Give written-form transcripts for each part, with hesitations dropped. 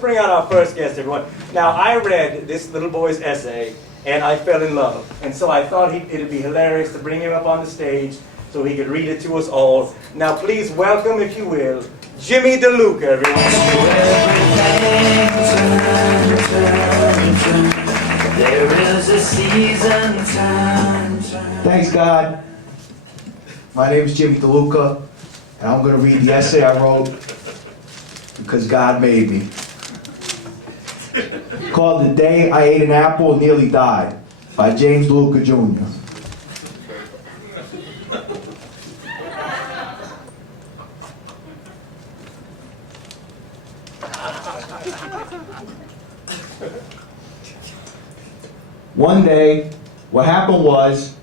Bring out our first guest, everyone. Now, I read this little boy's essay, and I fell in love. And so I thought it'd be hilarious to bring him up on the stage so he could read it to us all. Now, please welcome, if you will, Jimmy DeLuca, everyone. There is a season time. Thanks, God. My name is Jimmy DeLuca, and I'm going to read the essay I wrote because God made me. Called The Day I Ate an Apple and Nearly Died by James DeLuca Jr. One day, what happened was,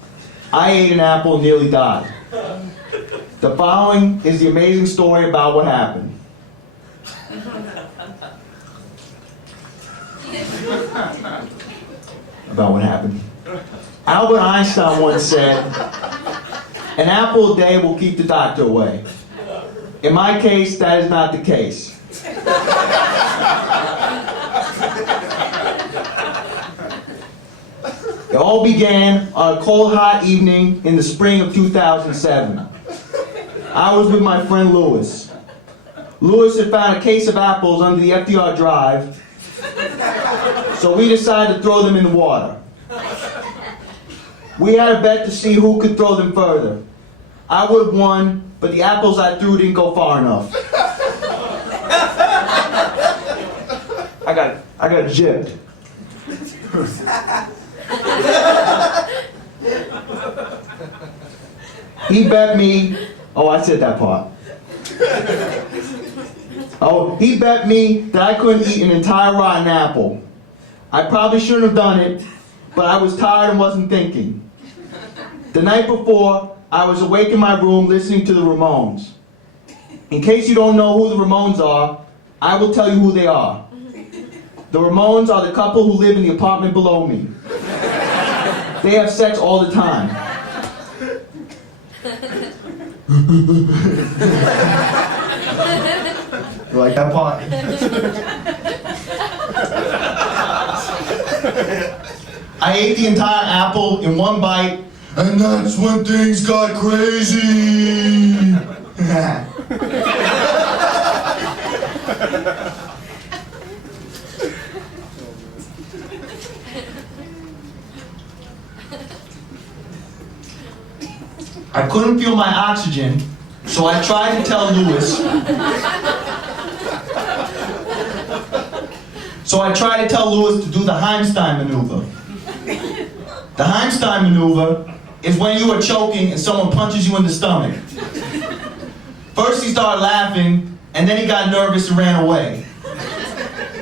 I ate an apple and nearly died. The following is the amazing story about what happened. Albert Einstein once said, an apple a day will keep the doctor away. In my case, that is not the case. It all began on a cold, hot evening in the spring of 2007. I was with my friend Louis. Louis had found a case of apples under the FDR drive, so we decided to throw them in the water. We had a bet to see who could throw them further. I would have won, but the apples I threw didn't go far enough. I got gypped. He bet me, I said that part. He bet me that I couldn't eat an entire rotten apple. I probably shouldn't have done it, but I was tired and wasn't thinking. The night before, I was awake in my room listening to the Ramones. In case you don't know who the Ramones are, I will tell you who they are. The Ramones are the couple who live in the apartment below me. They have sex all the time. You like that part? I ate the entire apple in one bite, and that's when things got crazy. I couldn't feel my oxygen, so I tried to tell Louis. To do the Heimstein maneuver. The Heimstein maneuver is when you are choking and someone punches you in the stomach. First he started laughing, and then he got nervous and ran away.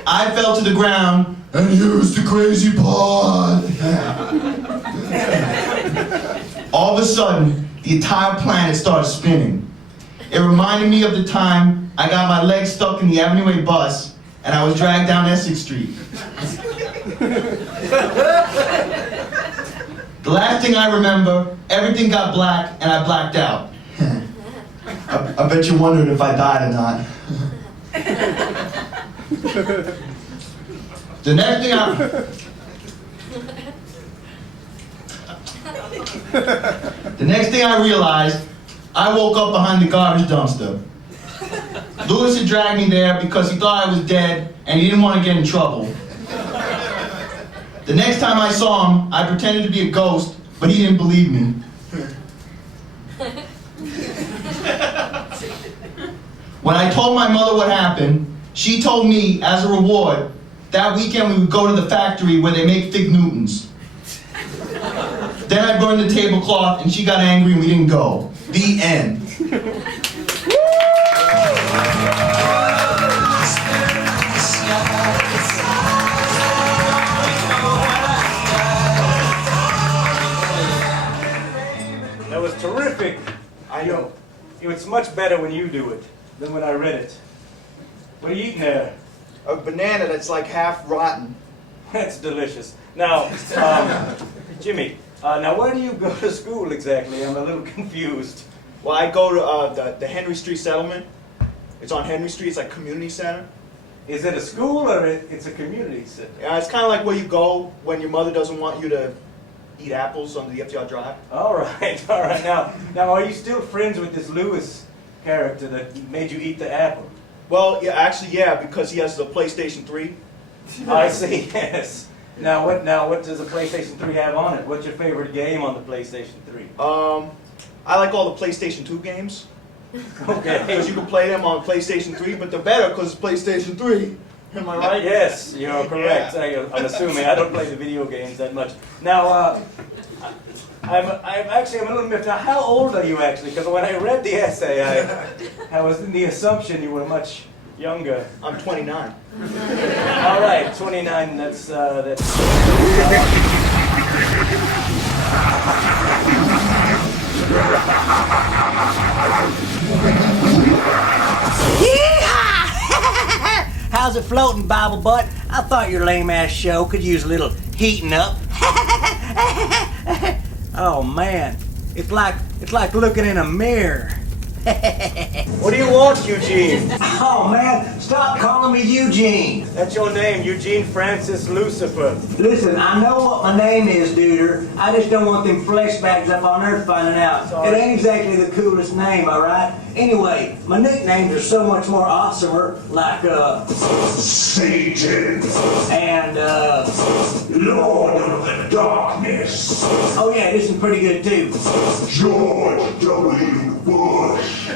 I fell to the ground, and here's the crazy part. All of a sudden, the entire planet started spinning. It reminded me of the time I got my legs stuck in the Avenue A bus and I was dragged down Essex Street. The last thing I remember, everything got black and I blacked out. I bet you're wondering if I died or not. The next thing I realized, I woke up behind the garbage dumpster. Louis had dragged me there because he thought I was dead and he didn't want to get in trouble. The next time I saw him, I pretended to be a ghost, but he didn't believe me. When I told my mother what happened, she told me, as a reward, that weekend we would go to the factory where they make Fig Newtons. Then I burned the tablecloth and she got angry and we didn't go. The end. That was terrific. I know. It's much better when you do it than when I read it. What are you eating there? A banana that's like half rotten. That's delicious. Now, Jimmy, now where do you go to school exactly? I'm a little confused. Well, I go to the Henry Street Settlement. It's on Henry Street. It's like community center. Is it a school or it's a community center? Yeah, it's kind of like where you go when your mother doesn't want you to eat apples on the FDR Drive. All right, all right. Now, are you still friends with this Lewis character that made you eat the apple? Well, yeah, actually, yeah, because he has the PlayStation 3. I see. Yes. Now, what does the PlayStation 3 have on it? What's your favorite game on the PlayStation 3? I like all the PlayStation 2 games. Okay. Because you can play them on PlayStation 3, but they're better because it's PlayStation 3. Am I right? Yes, you're correct. Yeah. I'm assuming. I don't play the video games that much. Now, I'm a little miffed. Now, how old are you actually? Because when I read the essay, I was in the assumption you were much younger. I'm 29. All right, 29. That's. How's it floating, Bible butt? I thought your lame ass show could use a little heating up. Oh man, it's like looking in a mirror. What do you want, Eugene? Oh man, stop calling me Eugene. That's your name, Eugene Francis Lucifer. Listen, I know what my name is, duder. I just don't want them flesh bags up on Earth finding out. Sorry. It ain't exactly the coolest name, alright? Anyway, my nicknames are so much more awesomer, like, Satan, and, Lord of the Darkness, oh yeah, this is pretty good too. George W. Bush.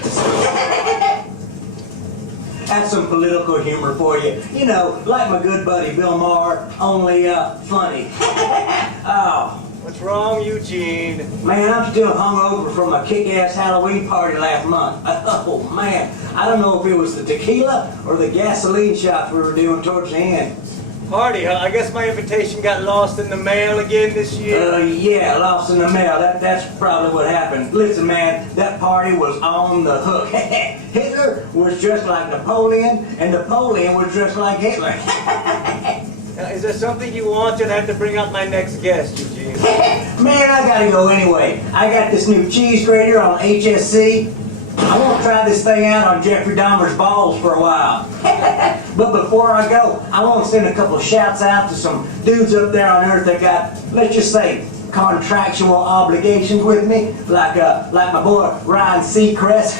That's some political humor for you. You know, like my good buddy Bill Maher, only, funny. Oh. What's wrong, Eugene? Man, I'm still hungover from a kick-ass Halloween party last month. Oh, man. I don't know if it was the tequila or the gasoline shots we were doing towards the end. Party, huh? I guess my invitation got lost in the mail again this year. Yeah, lost in the mail. That's probably what happened. Listen, man, that party was on the hook. Hitler was dressed like Napoleon, and Napoleon was dressed like Hitler. Now, is there something you want? I have to bring out my next guest, Eugene. Man, I gotta go anyway. I got this new cheese grater on HSC. I want to try this thing out on Jeffrey Dahmer's balls for a while. But before I go, I want to send a couple of shouts out to some dudes up there on Earth that got, let's just say, contractual obligations with me, like my boy Ryan Seacrest.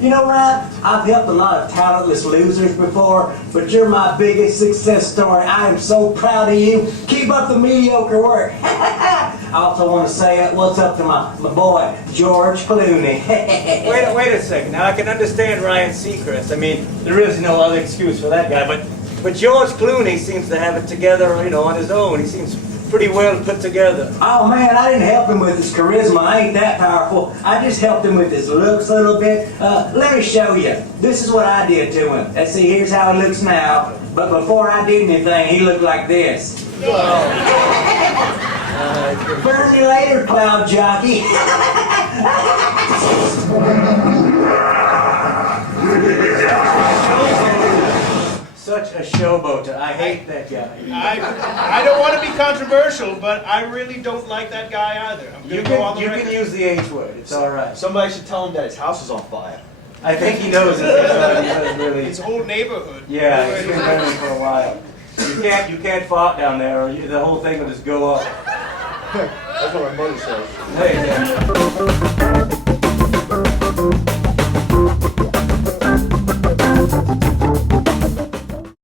You know, Ryan, I've helped a lot of talentless losers before, but you're my biggest success story. I am so proud of you. Keep up the mediocre work. I also want to say what's up to my boy George Clooney. Wait a second. Now I can understand Ryan Seacrest. I mean, there is no other excuse for that guy. But George Clooney seems to have it together, you know, on his own. He seems pretty well put together. Oh man, I didn't help him with his charisma. I ain't that powerful. I just helped him with his looks a little bit. Let me show you. This is what I did to him. Let's see, here's how he looks now. But before I did anything, he looked like this. Burn you later, cloud jockey. Such a showboater. I hate that guy. I don't want to be controversial, but I really don't like that guy either. I'm You gonna go on the can record. use the H word. It's all right. Somebody should tell him that his house is on fire. I think he knows it. It's really. His whole neighborhood. Yeah, it's been burning for a while. You can't fart down there, or the whole thing will just go up. That's what my mother says. Hey, yeah.